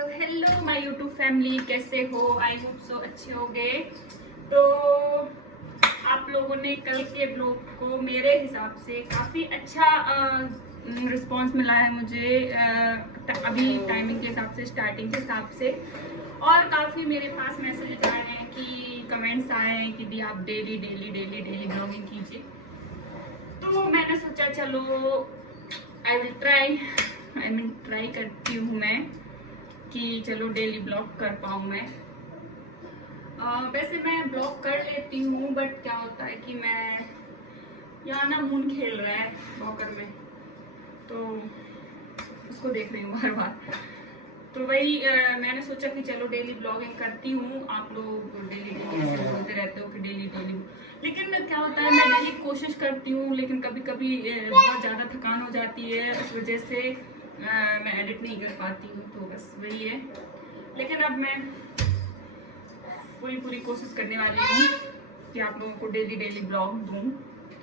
तो hello my YouTube family, कैसे हो? आई होप सो अच्छे होंगे। तो आप लोगों ने कल के ब्लॉग को मेरे हिसाब से काफ़ी अच्छा रिस्पांस मिला है मुझे, अभी टाइमिंग के हिसाब से, स्टार्टिंग के हिसाब से। और काफ़ी मेरे पास मैसेज आए हैं कि कमेंट्स आए हैं कि दी आप daily daily daily daily blogging कीजिए। तो मैंने सोचा चलो आई विल ट्राई करती हूँ मैं कि चलो डेली ब्लॉग कर पाऊँ मैं। वैसे मैं ब्लॉग कर लेती हूँ, बट क्या होता है कि मैं यहाँ ना मून खेल रहा है वॉकर में, तो उसको देख रही हूँ बार बार। तो वही मैंने सोचा कि चलो डेली ब्लॉगिंग करती हूँ। आप लोग डेली डेली ऐसे बोलते रहते हो कि डेली डेली, लेकिन क्या होता है मैं डेली कोशिश करती हूँ, लेकिन कभी कभी बहुत ज़्यादा थकान हो जाती है, उस वजह से मैं एडिट नहीं कर पाती हूँ। तो बस वही है, लेकिन अब मैं पूरी कोशिश करने वाली हूँ कि आप लोगों को डेली डेली ब्लॉग दूँ,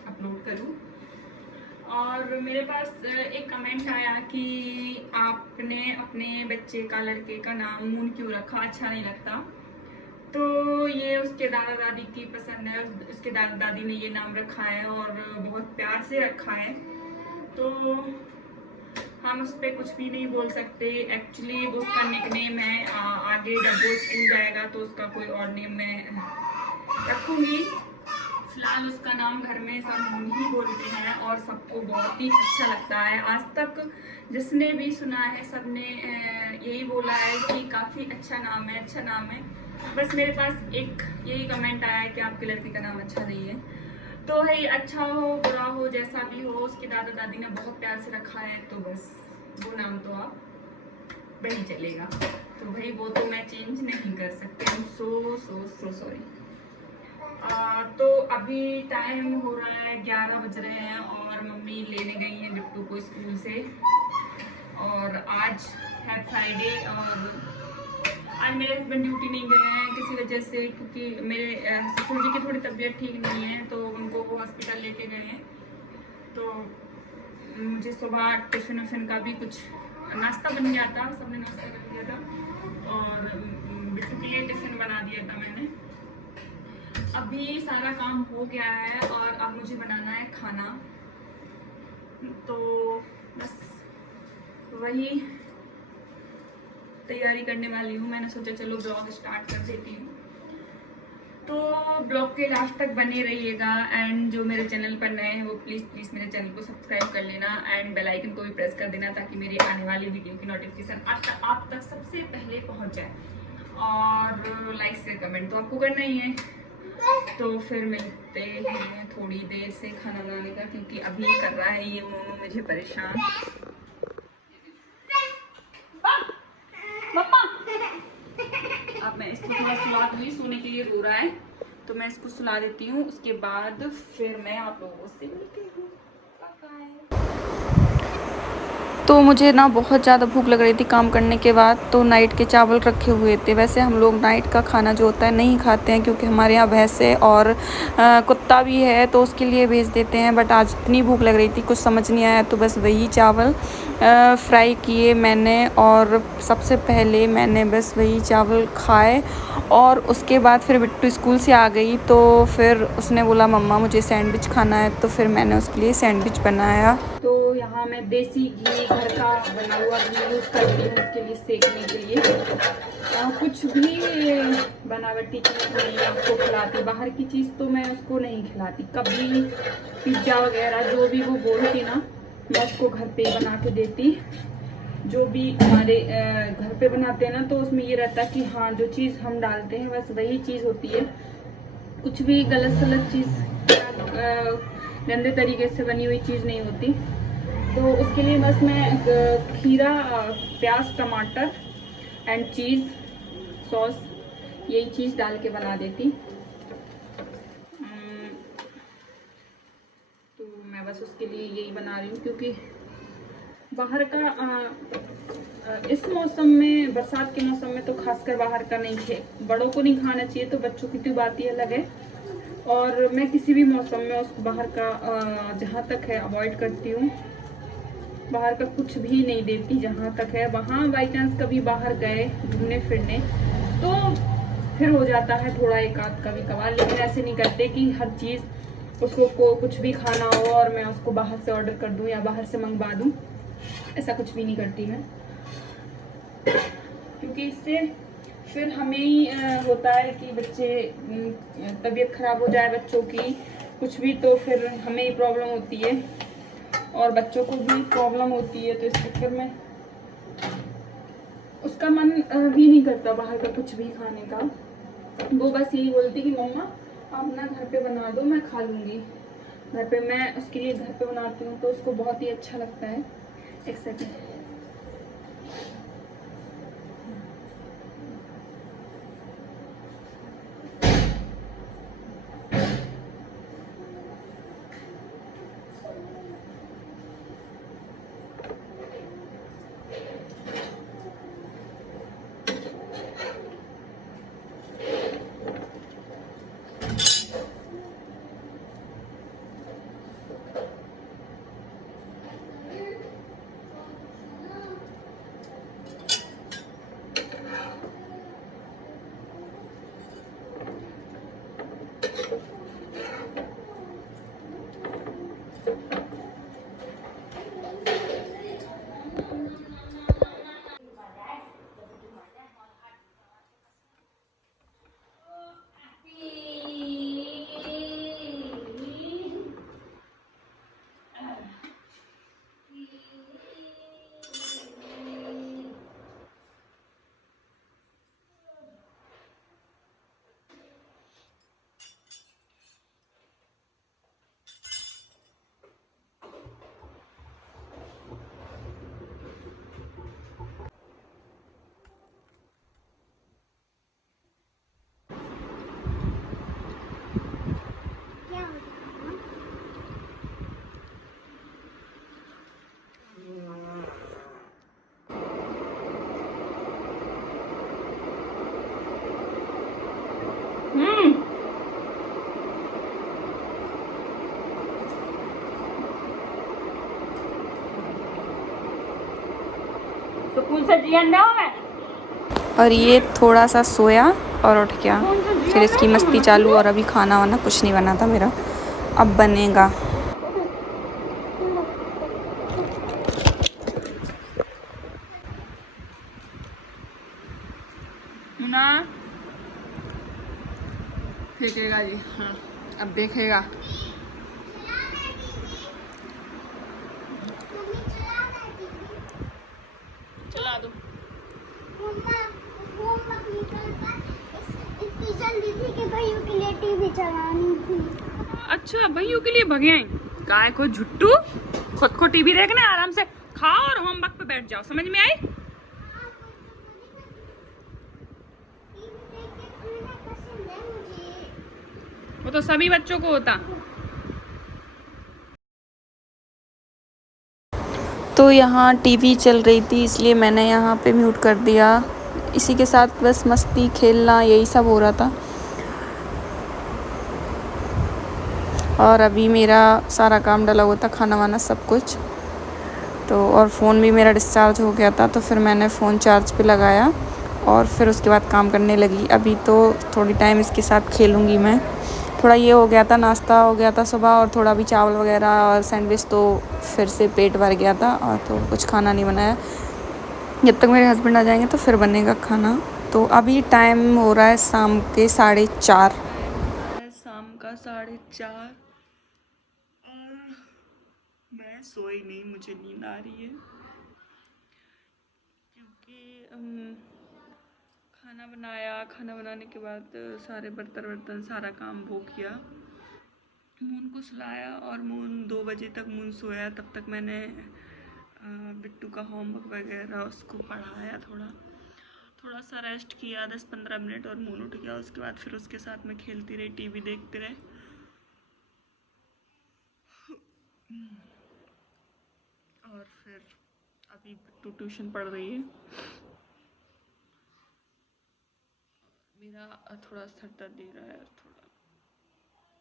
अपलोड करूँ। और मेरे पास एक कमेंट आया कि आपने अपने बच्चे का, लड़के का नाम मून क्यों रखा, अच्छा नहीं लगता। तो ये उसके दादा दादी की पसंद है, उसके दादा दादी ने ये नाम रखा है और बहुत प्यार से रखा है, तो हम उस पर कुछ भी नहीं बोल सकते। एक्चुअली वो उसका निकनेम है, आगे जब वो स्कूल जाएगा तो उसका कोई और नेम मैं रखूँगी। फिलहाल उसका नाम घर में सब मून ही बोलते हैं और सबको बहुत ही अच्छा लगता है। आज तक जिसने भी सुना है सबने यही बोला है कि काफ़ी अच्छा नाम है, अच्छा नाम है। बस मेरे पास एक यही कमेंट आया है कि आपके लड़के का नाम अच्छा नहीं है। तो है, अच्छा हो बुरा हो जैसा भी हो, उसके दादा दादी ने बहुत प्यार से रखा है, तो बस वो नाम तो आप वही चलेगा। तो भाई वो तो मैं चेंज नहीं कर सकती हूँ। So sorry. तो अभी टाइम हो रहा है 11 बज रहे हैं और मम्मी लेने गई हैं बिट्टू को स्कूल से। और आज है फ्राइडे और आज मेरे हस्बैंड ड्यूटी नहीं गए हैं किसी वजह से, क्योंकि मेरे ससुर जी की थोड़ी तबीयत ठीक नहीं है, तो उनको वो हॉस्पिटल लेके गए हैं। तो मुझे सुबह टिफिन विफिन का भी कुछ नाश्ता बन गया था, सबने नाश्ता कर दिया था और बिट्टू के लिए टिफिन बना दिया था मैंने। अभी सारा काम हो गया है और अब मुझे बनाना है खाना, तो बस वही तैयारी करने वाली हूँ। मैंने सोचा चलो ब्लॉग स्टार्ट कर देती हूँ, तो ब्लॉग के लास्ट तक बने रहिएगा। एंड जो मेरे चैनल पर नए हैं वो प्लीज़ मेरे चैनल को सब्सक्राइब कर लेना एंड बेल आइकन को भी प्रेस कर देना, ताकि मेरी आने वाली वीडियो की नोटिफिकेशन आप तक सबसे पहले पहुँच जाए। और लाइक शेयर कमेंट तो आपको करना ही है। तो फिर मिलते हैं थोड़ी देर से खाना बनाने का, क्योंकि अभी कर रहा है ये मोनू मुझे परेशान। मम्मा, अब मैं इसको थोड़ा सुला दूँगी, सोने के लिए रो रहा है, तो मैं इसको सुला देती हूँ। उसके बाद फिर मैं आप लोगों से मिलती हूँ। तो मुझे ना बहुत ज़्यादा भूख लग रही थी काम करने के बाद, तो नाइट के चावल रखे हुए थे। वैसे हम लोग नाइट का खाना जो होता है नहीं खाते हैं, क्योंकि हमारे यहाँ भैंस है और कुत्ता भी है, तो उसके लिए भेज देते हैं। बट आज इतनी भूख लग रही थी, कुछ समझ नहीं आया, तो बस वही चावल फ्राई किए मैंने। और सबसे पहले मैंने बस वही चावल खाए और उसके बाद फिर बिट्टू स्कूल से आ गई, तो फिर उसने बोला मम्मा मुझे सैंडविच खाना है, तो फिर मैंने उसके लिए सैंडविच बनाया। तो यहाँ मैं देसी घी, घर का बना हुआ घी यूज़ करती हूँ उसके लिए सेकने के लिए। कुछ भी बनावटी चीज़ नहीं है उसको खिलाती, बाहर की चीज़ तो मैं उसको नहीं खिलाती कभी। पिज्ज़ा वगैरह जो भी वो बोलती ना, मैं उसको घर पे बना के देती। जो भी हमारे घर पे बनाते हैं ना, तो उसमें ये रहता है कि हाँ जो चीज़ हम डालते हैं बस वही चीज़ होती है, कुछ भी गलत सलत चीज़, गंदे तरीके से बनी हुई चीज़ नहीं होती। तो उसके लिए बस मैं खीरा, प्याज, टमाटर एंड चीज़ सॉस, यही चीज़ डाल के बना देती। तो मैं बस उसके लिए यही बना रही हूँ, क्योंकि बाहर का इस मौसम में, बरसात के मौसम में तो खासकर बाहर का नहीं है, बड़ों को नहीं खाना चाहिए, तो बच्चों की तो बात ही अलग है। और मैं किसी भी मौसम में उस बाहर का जहाँ तक है अवॉइड करती हूँ। बाहर का कुछ भी नहीं देती। जहाँ तक है वहाँ बाई चांस कभी बाहर गए घूमने फिरने तो फिर हो जाता है थोड़ा एक आध कभी कभार, लेकिन ऐसे नहीं करते कि हर चीज़ उसको को कुछ भी खाना हो और मैं उसको बाहर से ऑर्डर कर दूँ या बाहर से मंगवा दूँ। ऐसा कुछ भी नहीं करती मैं, क्योंकि इससे फिर हमें ही होता है कि बच्चे तबीयत खराब हो जाए बच्चों की कुछ भी तो फिर हमें ही प्रॉब्लम होती है और बच्चों को भी प्रॉब्लम होती है। तो इस चक्कर में उसका मन भी नहीं करता बाहर का कुछ भी खाने का। वो बस यही बोलती कि मम्मा आप ना घर पे बना दो, मैं खा लूँगी। घर पे मैं उसके लिए घर पे बनाती हूँ तो उसको बहुत ही अच्छा लगता है। एक सेकेंड। सुकून से जियन दो मैं। और ये थोड़ा सा सोया और उठ गया, फिर इसकी मस्ती चालू। और अभी खाना वाना कुछ नहीं बना था मेरा, अब बनेगा। मुना फेंकेगा जी, हाँ अब देखेगा। चला दो। इतनी जल्दी थी कि भैया के लिए टीवी चलानी थी। अच्छा भैया के लिए भगे आई गाय को झुट्टू। खुद को टीवी देखने आराम से खाओ और होमवर्क पे बैठ जाओ, समझ में आई? वो तो सभी बच्चों को होता। तो यहाँ टीवी चल रही थी इसलिए मैंने यहाँ पे म्यूट कर दिया। इसी के साथ बस मस्ती खेलना यही सब हो रहा था। और अभी मेरा सारा काम डला हुआ था, खाना वाना सब कुछ। तो और फ़ोन भी मेरा डिस्चार्ज हो गया था, तो फिर मैंने फ़ोन चार्ज पे लगाया और फिर उसके बाद काम करने लगी। अभी तो थोड़ी टाइम इसके साथ खेलूँगी मैं। थोड़ा ये हो गया था, नाश्ता हो गया था सुबह और थोड़ा भी चावल वगैरह और सैंडविच, तो फिर से पेट भर गया था और तो कुछ खाना नहीं बनाया। जब तक मेरे हस्बैंड आ जाएंगे तो फिर बनेगा खाना। तो अभी टाइम हो रहा है शाम के 4:30। शाम का 4:30 और मैं सोई नहीं, मुझे नींद आ रही है क्योंकि खाना बनाया। खाना बनाने के बाद सारे बर्तन सारा काम वो किया। मून को सुलाया और मून 2 बजे तक मून सोया। तब तक मैंने बिट्टू का होमवर्क वगैरह उसको पढ़ाया, थोड़ा सा रेस्ट किया 10-15 मिनट और मून उठ गया। उसके बाद फिर उसके साथ में खेलती रही, टीवी देखते रहे। और फिर अभी बिट्टू ट्यूशन पढ़ रही है। मेरा थोड़ा सर दर्द दे रहा है थोड़ा,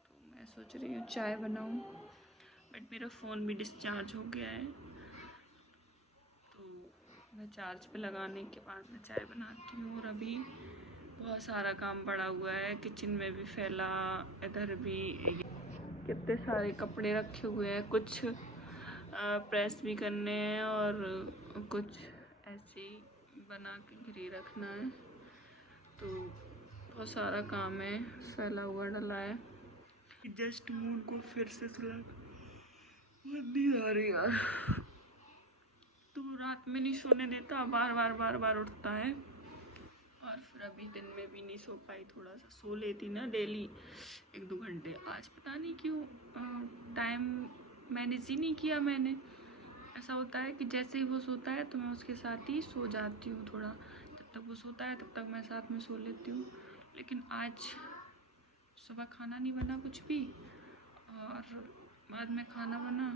तो मैं सोच रही हूँ चाय बनाऊँ, बट मेरा फ़ोन भी डिस्चार्ज हो गया है मैं चार्ज पे लगाने के बाद मैं चाय बनाती हूँ। और अभी बहुत सारा काम पड़ा हुआ है, किचन में भी फैला, इधर भी कितने सारे कपड़े रखे हुए हैं, कुछ प्रेस भी करने हैं और कुछ ऐसे ही बना के गिरी रखना है। तो बहुत सारा काम है, फैला हुआ डला है। जस्ट मून को फिर से सुला, नींद आ रही यार। तो रात में नहीं सोने देता, बार बार उठता है। और फिर अभी दिन में भी नहीं सो पाई, थोड़ा सा सो लेती ना डेली 1-2 घंटे। आज पता नहीं क्यों टाइम मैनेज ही नहीं किया मैंने। ऐसा होता है कि जैसे ही वो सोता है तो मैं उसके साथ ही सो जाती हूँ थोड़ा। जब तक वो सोता है तब तक मैं साथ में सो लेती हूँ। लेकिन आज सुबह खाना नहीं बना कुछ भी, और बाद में खाना बना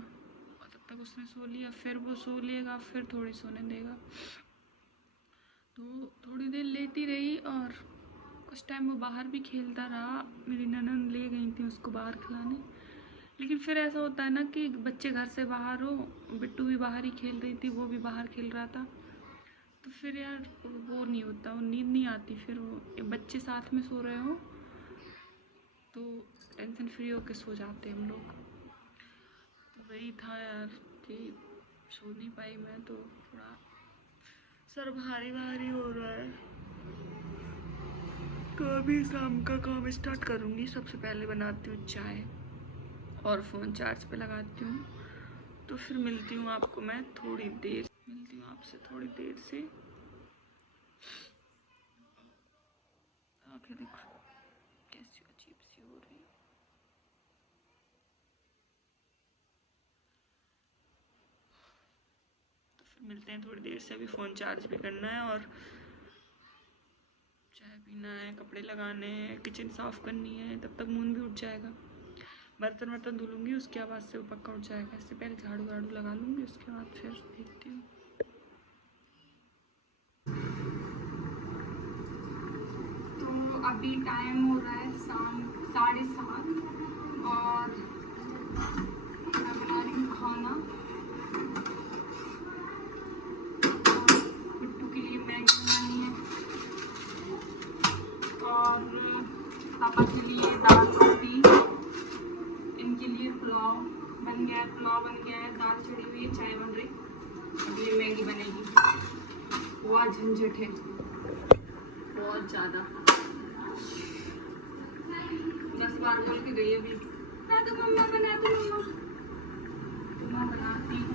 और तब तक उसने सो लिया। फिर वो सो लेगा, फिर थोड़ी सोने देगा। तो थोड़ी देर लेटी रही और कुछ टाइम वो बाहर भी खेलता रहा। मेरी ननद ले गई थी उसको बाहर खिलाने। लेकिन फिर ऐसा होता है ना कि बच्चे घर से बाहर हो, बिट्टू भी बाहर ही खेल रही थी, वो भी बाहर खेल रहा था, तो फिर यार वो नहीं होता, वो नींद नहीं आती। फिर वो बच्चे साथ में सो रहे हो तो टेंशन फ्री होके सो जाते हम लोग। तो वही था यार कि सो नहीं पाई मैं, तो थोड़ा सर भारी भारी हो रहा है। तो अभी शाम का काम स्टार्ट करूँगी। सबसे पहले बनाती हूँ चाय और फ़ोन चार्ज पे लगाती हूँ। तो फिर मिलती हूँ आपको मैं थोड़ी देर, मिलती हूँ आपसे थोड़ी देर से। आंखें देखो कैसी अजीब सी हो रही है। तो फिर मिलते हैं थोड़ी देर से। अभी फ़ोन चार्ज भी करना है और चाय पीना है, कपड़े लगाने हैं, किचन साफ़ करनी है। तब तक मून भी उठ जाएगा। बर्तन धुलूँगी, उसके बाद से वो पक्का उठ जाएगा। इससे पहले झाड़ू लगा लूँगी, उसके बाद फिर देखती हूँ। तो अभी टाइम हो रहा है शाम 7:30 और मैं बना रही हूँ खाना। बिट्टू के लिए मैगी बनानी है और पापा के लिए दाल रोटी, इनके लिए पुलाव बन गया है, दाल चढ़ी हुई है, चाय बन रही। अब ये मैगी बनेगी। बहुत झंझट है, बहुत ज़्यादा। 10 बार बोल के गई अभी, बना दो मम्मा, बना दो मम्मा। तो मैं बनाती हूँ।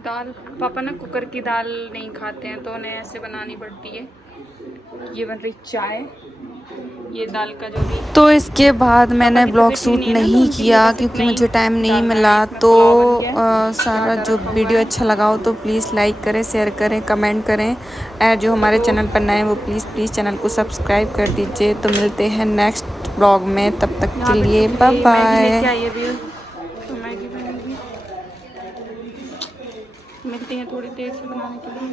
दाल पापा ना कुकर की दाल नहीं खाते हैं, तो उन्हें ऐसे बनानी पड़ती है। ये बन रही चाय, ये दाल का जो भी। तो इसके बाद मैंने ब्लॉग शूट नहीं किया क्योंकि मुझे टाइम नहीं मिला। तो सारा जो वीडियो अच्छा लगा हो तो प्लीज़ लाइक करें, शेयर करें, कमेंट करें। और जो हमारे चैनल पर नए हैं वो प्लीज़ चैनल को सब्सक्राइब कर दीजिए। तो मिलते हैं नेक्स्ट ब्लॉग में, तब तक के लिए बाय बाय। मिलते हैं थोड़ी देर से बनाने के लिए।